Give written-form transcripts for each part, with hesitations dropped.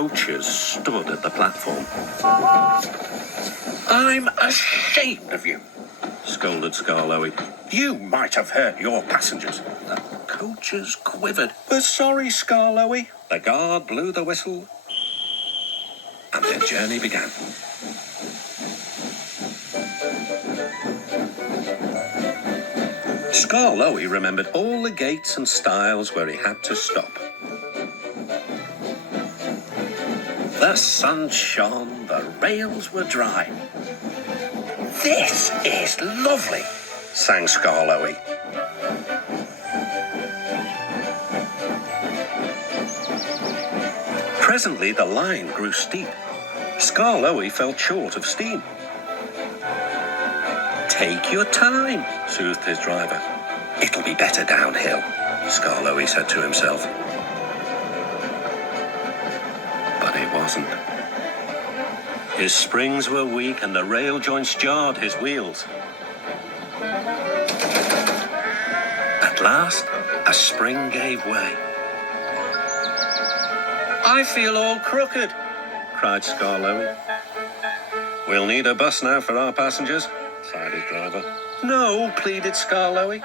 Coaches stood at the platform. "I'm ashamed of you," scolded Skarloey. "You might have hurt your passengers." The coaches quivered. "We're sorry, Skarloey." The guard blew the whistle, and their journey began. Skarloey remembered all the gates and stiles where he had to stop. The sun shone, the rails were dry. "This is lovely," sang Skarloey. Presently the line grew steep. Skarloey fell short of steam. "Take your time," soothed his driver. "It'll be better downhill," Skarloey said to himself. But it wasn't. His springs were weak and the rail joints jarred his wheels. At last, a spring gave way. "I feel all crooked," cried Skarloey. "We'll need a bus now for our passengers," sighed his driver. "No," pleaded Skarloey.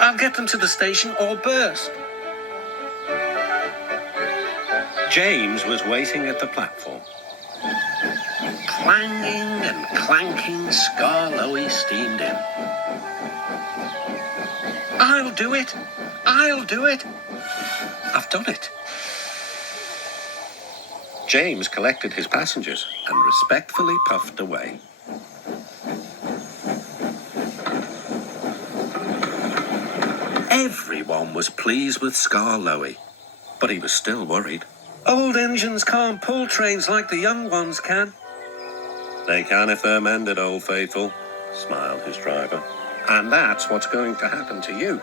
"I'll get them to the station or burst." James was waiting at the platform. Clanging and clanking, Skarloey steamed in. "I'll do it! I'll do it! I've done it!" James collected his passengers and respectfully puffed away. Everyone was pleased with Skarloey, but he was still worried. "Old engines can't pull trains like the young ones can." "They can if they're mended, Old Faithful," smiled his driver. "And that's what's going to happen to you.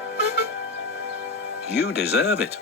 You deserve it."